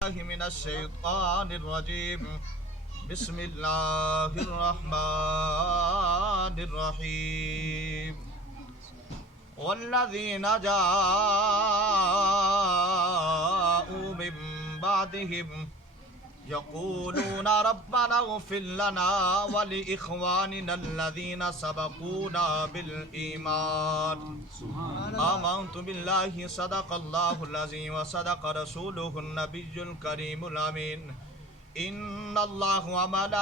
من الشيطان الرجيم بسم الله الرحمن الرحيم والذين جاءوا من بعدهم يقولون ربنا اغفر لنا ولإخواننا الذين سبقونا بالإيمان آمنت بالله صدق الله العظيم وصدق رسوله النبي الكريم الأمين إن الله وملائكته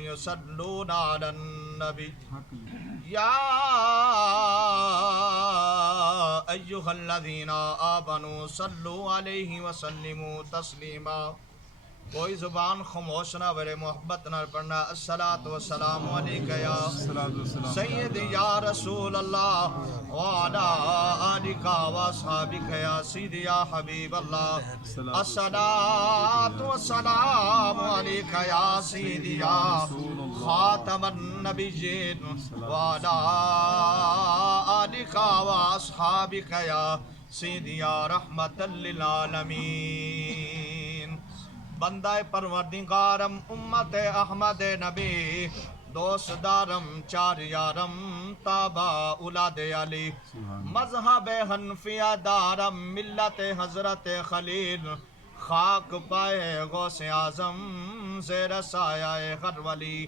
يصلون على النبي يا أيها الذين آمنوا صلوا عليه وسلموا تسليما. کوئی زبان خاموش نہ بڑے محبت نہ پڑھنا. الصلاۃ والسلام علیک یا سید یا رسول اللہ وعلی آلک واصحابک یا سید یا حبیب اللہ. الصلاۃ والسلام علیک یا سید یا خاتم النبیین وعلی آلک واصحابک یا سید یا رحمت للعالمین. بندہ پروردگارم امت احمد نبی دوست دارم چار یارم تابع اولاد علی مذہب حنفیہ دارم ملت حضرت خلیل خاک پائے غوث اعظم زیر سایہ ہر ولی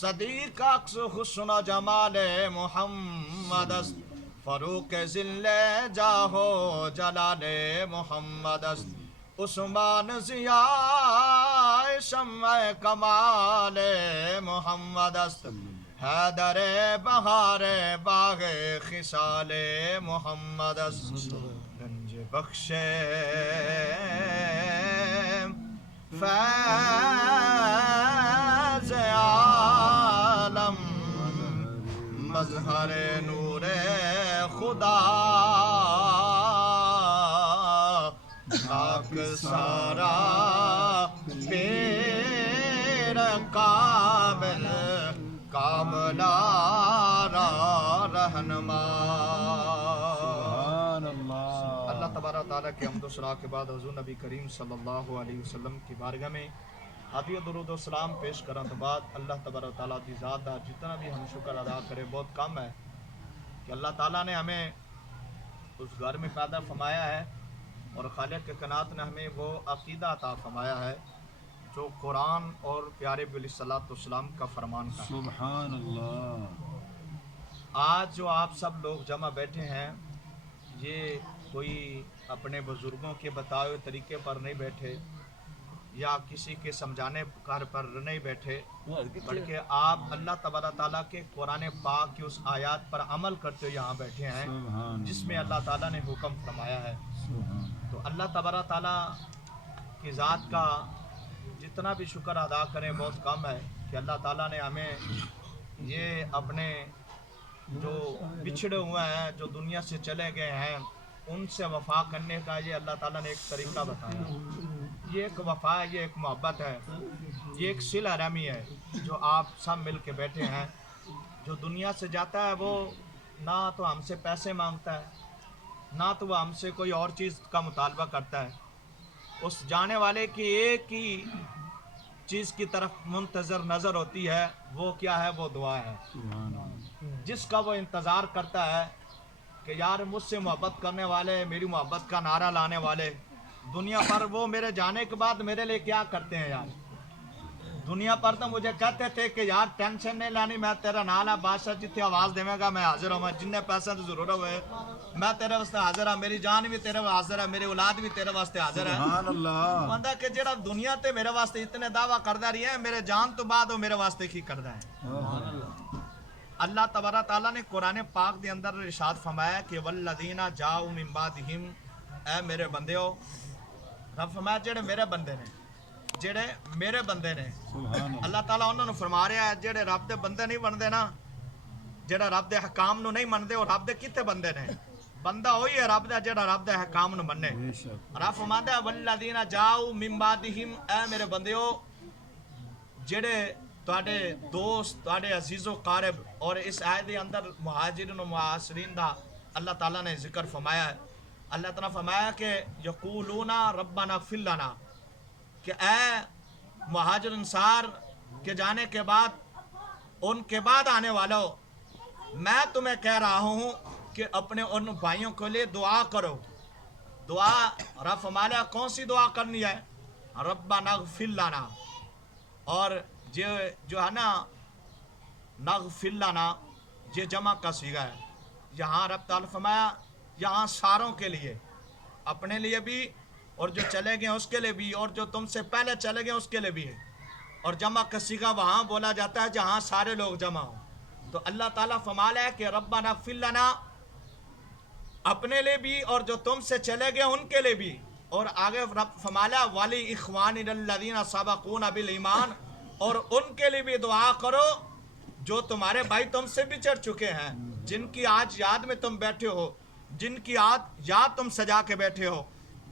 صدیق عکس حسن و جمال محمد است فروق ذل جاہو جلال محمد است عثمان ضیاء شمع کمال محمد است حیدر بہار باغ خصال محمد است. گنج بخش فیض عالم مظہر نور خدا خاک سارا پیر کامل کاملا رہنما. اللہ تبارک تعالیٰ کے حمد و ثنا کے بعد حضور نبی کریم صلی اللہ علیہ وسلم کی بارگاہ میں ہدیہ درود و سلام پیش کرنے کے بعد اللہ تبارک تعالیٰ کی ذات دا جتنا بھی ہم شکر ادا کرے بہت کم ہے کہ اللہ تعالیٰ نے ہمیں اس گھر میں پیدا فرمایا ہے اور خالق کے کائنات نے ہمیں وہ عقیدہ عطا فرمایا ہے جو قرآن اور پیارے علیہ الصلوۃ والسلام کا فرمان کا. سبحان اللہ. آج جو آپ سب لوگ جمع بیٹھے ہیں یہ کوئی اپنے بزرگوں کے بتائے ہوئے طریقے پر نہیں بیٹھے یا کسی کے سمجھانے کار پر نہیں بیٹھے بلکہ آپ اللہ تبارک تعالیٰ کے قرآن پاک کی اس آیات پر عمل کرتے ہوئے یہاں بیٹھے ہیں جس میں اللہ تعالیٰ نے حکم فرمایا ہے. تو اللہ تبارک تعالیٰ کی ذات کا جتنا بھی شکر ادا کریں بہت کم ہے کہ اللہ تعالیٰ نے ہمیں یہ اپنے جو بچھڑے ہوئے ہیں جو دنیا سے چلے گئے ہیں ان سے وفا کرنے کا یہ اللہ تعالیٰ نے ایک طریقہ بتایا. یہ ایک وفا ہے, یہ ایک محبت ہے, یہ ایک صلہ رحمی ہے جو آپ سب مل کے بیٹھے ہیں. جو دنیا سے جاتا ہے وہ نہ تو ہم سے پیسے مانگتا ہے نہ تو وہ ہم سے کوئی اور چیز کا مطالبہ کرتا ہے. اس جانے والے کی ایک ہی چیز کی طرف منتظر نظر ہوتی ہے, وہ کیا ہے؟ وہ دعا ہے. جس کا وہ انتظار کرتا ہے کہ یار مجھ سے محبت کرنے والے, میری محبت کا نعرہ لانے والے دنیا پر وہ میرے جانے کے بعد میرے لیے کیا کرتے ہیں یار. دنیا پر تو مجھے کہتے تھے کہ یار ٹینشن نہیں لانی, میں تیرا نال ہے بادشاہ, جتنے آواز دے گا میں حاضر ہوں, جن پیسے تو ضرورت ہوئے میں تیرے واسطے حاضر ہوں, میری جان بھی تیرے واسطے حاضر ہے, میری اولاد بھی تیرے واسطے حاضر ہے. سبحان اللہ. بندہ کہ جڑا دنیا تے میرے واسطے اتنے دعویٰ کردہ رہی ہے, میرے جان تو بعد وہ میرے واسطے کی کردہ ہے. اللہ تبارک تعالیٰ نے قرآن پاک دے اندر ارشاد فرمایا کہ والذین جاؤ من بعدہم, اے میرے بندیو, رب فرمایا جڑے میرے بندے نے, جڑے میرے بندے نے. اللہ تعالیٰ انہوں نے فرما رہا ہے جڑے رب دے بندے نہیں بندے نا, جڑا رب دے حکام نو نہیں مندے, اور رب دے کتے بندے نے؟ بندہ ہوئی ہے رب دا جڑا رب دے حکام نو مننے. رب فرماتا ہے والذین جاؤ من بعدہم, اے میرے بندیو جڑے تواڈے دوست, تواڈے عزیز و قارب, اور اس آیت دے اندر مہاجرین و معاصرین دا اللہ تعالیٰ نے ذکر فرمایا ہے. اللہ تعالیٰ فرمایا کہ یقولون ربنا اغفر لنا، کہ اے مہاجر انصار کے جانے کے بعد ان کے بعد آنے والوں، میں تمہیں کہہ رہا ہوں کہ اپنے ان بھائیوں کے لیے دعا کرو. دعا رب فرمایا کون سی دعا کرنی ہے؟ ربنا اغفر لنا. اور جو ہے نا نغفر لنا، یہ جمع کا صیغہ ہے. یہاں رب تعالیٰ فرمایا یہاں ساروں کے لیے، اپنے لیے بھی اور جو چلے گئے اس کے لیے بھی، اور جو تم سے پہلے چلے گئے اس کے لیے بھی ہے. اور جمع کا صیغہ وہاں بولا جاتا ہے جہاں سارے لوگ جمع ہوں. تو اللہ تعالیٰ فرمایا ہے کہ ربنا اغفر لنا، اپنے لیے بھی اور جو تم سے چلے گئے ان کے لیے بھی. اور آگے رب فرمایا ولی اخواننا الذین سبقونا بالایمان، اور ان کے لیے بھی دعا کرو جو تمہارے بھائی تم سے بچڑ چکے ہیں، جن کی آج یاد میں تم بیٹھے ہو، جن کی یاد تم سجا کے بیٹھے ہو.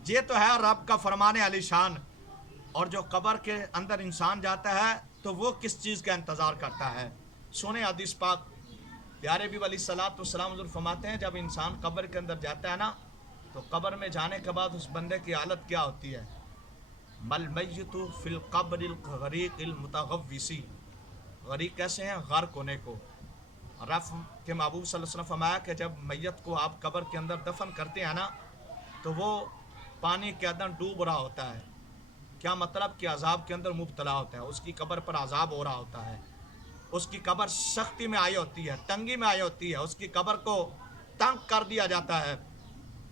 یہ تو ہے رب کا فرمان علی شان. اور جو قبر کے اندر انسان جاتا ہے تو وہ کس چیز کا انتظار کرتا ہے؟ سنیں حدیث پاک. پیارے بھی علیہ الصلوۃ والسلام حضور فرماتے ہیں جب انسان قبر کے اندر جاتا ہے نا، تو قبر میں جانے کے بعد اس بندے کی حالت کیا ہوتی ہے؟ مل میت فی القبر الغریق المتغوسی. غریق کیسے ہیں؟ غرق ہونے کو. رف کے محبوب صلی اللہ علیہ وسلم فرمایا کہ جب میت کو آپ قبر کے اندر دفن کرتے ہیں نا، تو وہ پانی کے اندر ڈوب رہا ہوتا ہے. کیا مطلب؟ کہ عذاب کے اندر مبتلا ہوتا ہے، اس کی قبر پر عذاب ہو رہا ہوتا ہے، اس کی قبر سختی میں آئی ہوتی ہے، تنگی میں آئی ہوتی ہے، اس کی قبر کو تنگ کر دیا جاتا ہے.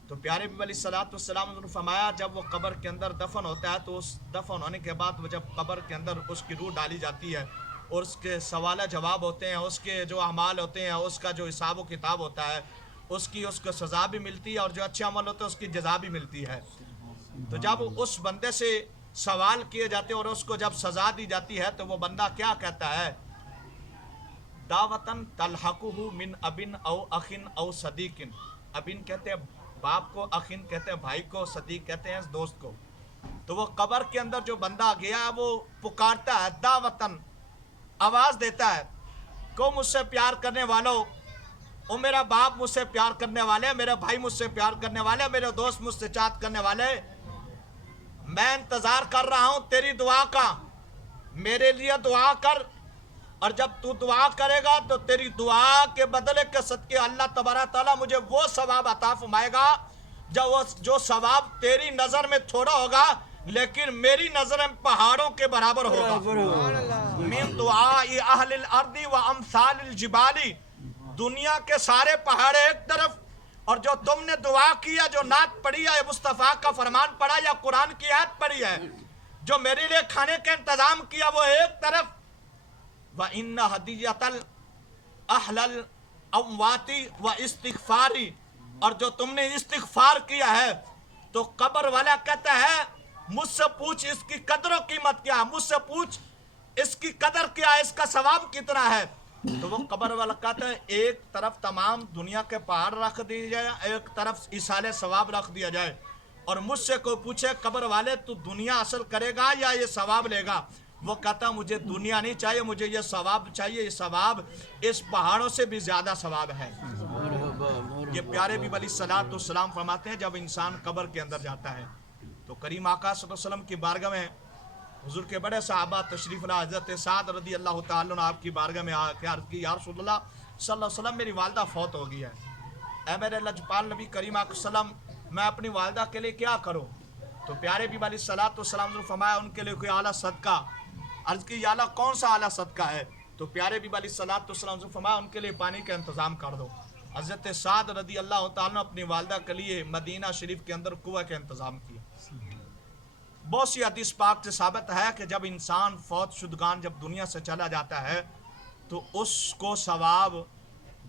تو پیارے نبی علیہ الصلوۃ والسلام نے فرمایا جب وہ قبر کے اندر دفن ہوتا ہے تو اس دفن ہونے کے بعد وہ جب قبر کے اندر اس کی روح ڈالی جاتی ہے اور اس کے سوال جواب ہوتے ہیں، اس کے جو اعمال ہوتے ہیں، اس کا جو حساب و کتاب ہوتا ہے، اس کو سزا بھی ملتی ہے، اور جو اچھے عمل ہوتے ہیں اس کی جزا بھی ملتی ہے. تو جب اس بندے سے سوال کیے جاتے ہیں اور اس کو جب سزا دی جاتی ہے تو وہ بندہ کیا کہتا ہے؟ دعوتن تلحقہ من ابن او اخن او صدیقن. ابن کہتے ہیں باپ کو، اخن کہتے ہیں بھائی کو، صدیق کہتے ہیں دوست کو. تو وہ قبر کے اندر جو بندہ گیا ہے وہ پکارتا ہے، دعوتن آواز دیتا ہے کو مجھ سے پیار کرنے والوں، او میرا باپ مجھ سے پیار کرنے والے، میرے بھائی مجھ سے پیار کرنے والے، میرے دوست مجھ سے چاہت کرنے والے، میں انتظار کر رہا ہوں تیری دعا کا، میرے لیے دعا کر. اور جب تو دعا کرے گا تو تیری دعا کے بدلے کے صدقے اللہ تبارک تعالیٰ مجھے وہ ثواب عطا فرمائے گا جو ثواب تیری نظر میں تھوڑا ہوگا لیکن میری نظر میں پہاڑوں کے برابر ہوگا. من دعاء اہل الارض و امثال الجبال. دنیا کے سارے پہاڑ ایک طرف، اور جو تم نے دعا کیا، جو نعت پڑھی ہے، مصطفیٰ کا فرمان پڑھا یا قرآن کی آیت پڑھی ہے، جو میرے لیے کھانے کا انتظام کیا، وہ ایک طرف. وَإِنَّ هَدِيَّةَ الْأَهْلَ الْأَمْوَاتِ وَإِسْتِغْفَارِ. اور جو تم نے استغفار کیا ہے تو قبر والا کہتا ہے مجھ سے پوچھ اس کی قدر و قیمت کیا ہے، مجھ سے پوچھ اس کی قدر کیا ہے، اس کا ثواب کتنا ہے. تو وہ قبر والا کہتا ہے ایک طرف تمام دنیا کے پہاڑ رکھ دیے جائے، ایک طرف ایصال ثواب رکھ دیا جائے، اور مجھ سے کوئی پوچھے قبر والے تو دنیا حاصل کرے گا یا یہ ثواب لے گا، وہ کہتا مجھے دنیا نہیں چاہیے، مجھے یہ ثواب چاہیے، یہ ثواب اس پہاڑوں سے بھی زیادہ ثواب ہے. یہ پیارے بھی علیہ الصلوۃ والسلام فرماتے ہیں جب انسان قبر کے اندر جاتا ہے تو کریم آقا صلی اللہ علیہ وسلم کی بارگاہ میں حضور کے بڑے صحابہ تشریف لا، حضرت سعد رضی اللہ تعالیٰ عنہ آپ کی بارگاہ میں آ کے عرض کی یا رسول اللہ صلی اللہ علیہ وسلم میری والدہ فوت ہو گئی ہے، اے میرے لجپال نبی کریم آقا صلی اللہ علیہ وسلم میں اپنی والدہ کے لیے کیا کروں؟ تو پیارے بھی علیہ الصلوۃ والسلام نے فرمایا ان کے لیے کوئی اعلیٰ صدقہ. عرض کی یا اللہ کون سا اعلیٰ صدقہ ہے؟ تو پیارے بھی علیہ الصلوۃ والسلام نے فرمایا ان کے لیے پانی کا انتظام کر دو. حضرت سعد رضی اللہ تعالیٰ نے اپنی والدہ کے لیے مدینہ شریف کے اندر کنویں کا انتظام کیا. بہت سی حدیث پاک سے ثابت ہے کہ جب انسان فوت شدگان جب دنیا سے چلا جاتا ہے تو اس کو ثواب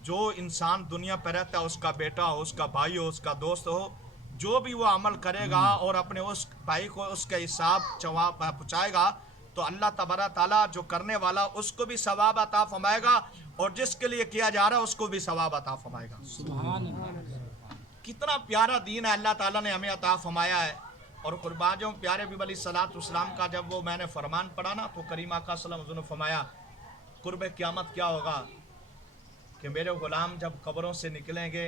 جو انسان دنیا پہ رہتا ہے، اس کا بیٹا ہو، اس کا بھائی ہو، اس کا دوست ہو، جو بھی وہ عمل کرے گا اور اپنے اس بھائی کو اس کا حساب پہنچائے گا تو اللہ تبارک تعالیٰ جو کرنے والا اس کو بھی ثواب عطا فرمائے گا اور جس کے لیے کیا جا رہا ہے اس کو بھی ثواب عطا فرمائے گا. کتنا پیارا دین ہے اللہ تعالیٰ نے ہمیں عطا فرمایا ہے. اور قربانوں پیارے بھی علیہ الصلوۃ والسلام کا جب وہ میں نے فرمان پڑھا نا تو کریم آقا صلی اللہ علیہ وسلم نے فرمایا قرب قیامت کیا ہوگا کہ میرے غلام جب قبروں سے نکلیں گے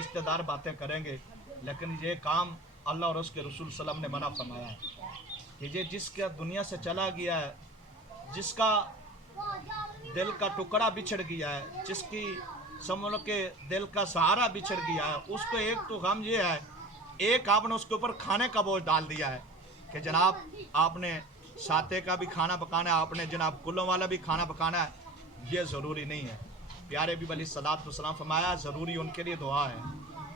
رشتہ دار باتیں کریں گے. لیکن یہ کام اللہ اور اس کے رسول صلی اللہ علیہ وسلم نے منع فرمایا ہے کہ یہ جس کا دنیا سے چلا گیا ہے, جس کا دل کا ٹکڑا بچھڑ گیا ہے, جس کی سمجھو کہ دل کا سہارا بچھڑ گیا ہے, اس کو ایک تو غم یہ ہے, ایک آپ نے اس کے اوپر کھانے کا بوجھ ڈال دیا ہے کہ جناب آپ نے ساتے کا بھی کھانا پکانا ہے, آپ نے جناب کلوں والا بھی کھانا پکانا ہے. یہ ضروری نہیں ہے. پیارے بھی علیہ الصلوۃ والسلام فرمایا ضروری ان کے لیے دعا ہے,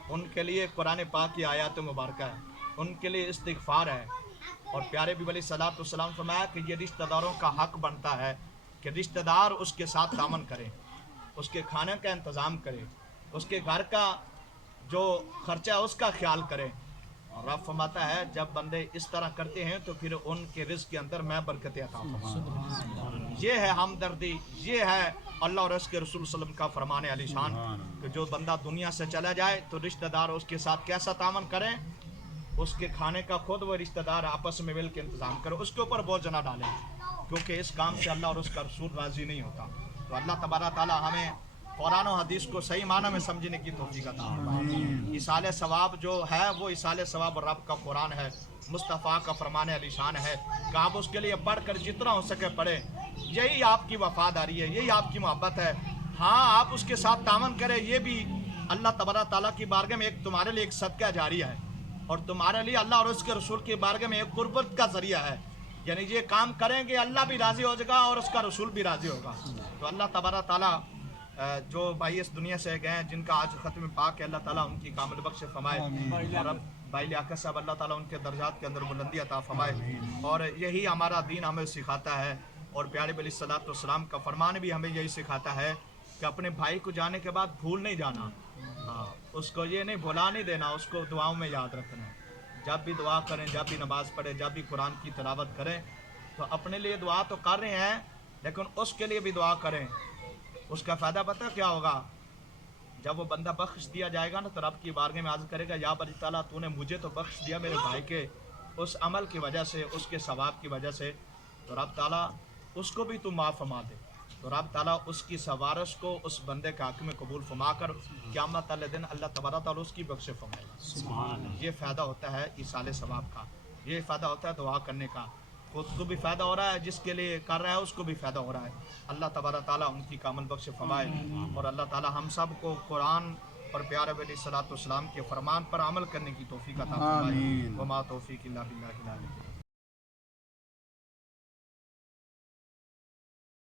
ان کے لیے قرآن پاک کی آیات مبارکہ ہے, ان کے لیے استغفار ہے. اور پیارے بھی علیہ الصلوۃ والسلام فرمایا کہ یہ رشتہ داروں کا حق بنتا ہے کہ رشتہ دار اس کے ساتھ تعاون کریں, اس کے کھانے کا انتظام کرے, اس کے گھر کا جو خرچہ ہے اس کا خیال کرے. اور رب فرماتا ہے جب بندے اس طرح کرتے ہیں تو پھر ان کے رزق کے اندر میں برکت عطا فرماتا ہوں. یہ ہے ہمدردی, یہ ہے اللہ اور اس کے رسول صلی اللہ علیہ وسلم کا فرمان علی شان کہ جو بندہ دنیا سے چلا جائے تو رشتہ دار اس کے ساتھ کیسا تعاون کریں, اس کے کھانے کا خود وہ رشتہ دار آپس میں مل کے انتظام کرے, اس کے اوپر بوجھ نہ ڈالیں, کیونکہ اس کام سے اللہ اور اس کا رسول راضی نہیں ہوتا. تو اللہ تبارک تعالی ہمیں قرآن و حدیث کو صحیح معنی میں سمجھنے کی توفیق عطا فرمائے. ایصال ثواب جو ہے وہ ایصال ثواب رب کا قرآن ہے, مصطفیٰ کا فرمان علی شان ہے کہ آپ اس کے لیے پڑھ کر جتنا ہو سکے پڑھیں. یہی آپ کی وفاداری ہے, یہی آپ کی محبت ہے. ہاں آپ اس کے ساتھ تعاون کریں, یہ بھی اللہ تبارک تعالیٰ کی بارگاہ میں ایک تمہارے لیے ایک صدقہ جاریہ ہے, اور تمہارے لیے اللہ اور اس کے رسول کی بارگاہ میں ایک قربت کا ذریعہ ہے. یعنی یہ کام کریں گے اللہ بھی راضی ہو جائے گا اور اس کا رسول بھی راضی ہوگا. تو اللہ تبارک تعالیٰ جو بھائی اس دنیا سے گئے ہیں جن کا آج ختم پاک ہے, اللہ تعالیٰ ان کی کامل بخش فرمائے. اور اب بھائی لیاقت صاحب اللہ تعالیٰ ان کے درجات کے اندر بلندی عطا فرمائے. اور یہی ہمارا دین ہمیں سکھاتا ہے, اور پیارے علیہ الصلوۃ والسلام کا فرمان بھی ہمیں یہی سکھاتا ہے کہ اپنے بھائی کو جانے کے بعد بھول نہیں جانا, ہاں اس کو یہ نہیں بھلا نہیں دینا, اس کو دعاؤں میں یاد رکھنا. جب بھی دعا کریں, جب بھی نماز پڑھیں, جب بھی قرآن کی تلاوت کریں تو اپنے لیے دعا تو کر رہے ہیں لیکن اس کے لیے بھی دعا کریں. اس کا فائدہ پتہ کیا ہوگا, جب وہ بندہ بخش دیا جائے گا نا تو رب کی بارگاہ میں عرض کرے گا یا باری تعالیٰ تو نے مجھے تو بخش دیا میرے بھائی کے اس عمل کی وجہ سے, اس کے ثواب کی وجہ سے, تو رب تعالیٰ اس کو بھی تو معاف فرما دے. تو رب تعالیٰ اس کی سوارش کو اس بندے کے حق میں قبول فرما کر قیامت والے دن اللہ تبارک تعالیٰ اس کی بخش فرمائے گا. یہ فائدہ ہوتا ہے ایصال ثواب کا, یہ فائدہ ہوتا ہے دعا کرنے کا. خود کو بھی فائدہ ہو رہا ہے, جس کے لیے کر رہا ہے اس کو بھی فائدہ ہو رہا ہے. اللہ تبارک تعالیٰ ان کی کامل بخش فرمائے, اور اللہ تعالیٰ ہم سب کو قرآن اور پیارے علیہ الصلوۃ والسلام کے فرمان پر عمل کرنے کی توفیق عطا فرمائے. وما توفیق الا باللہ.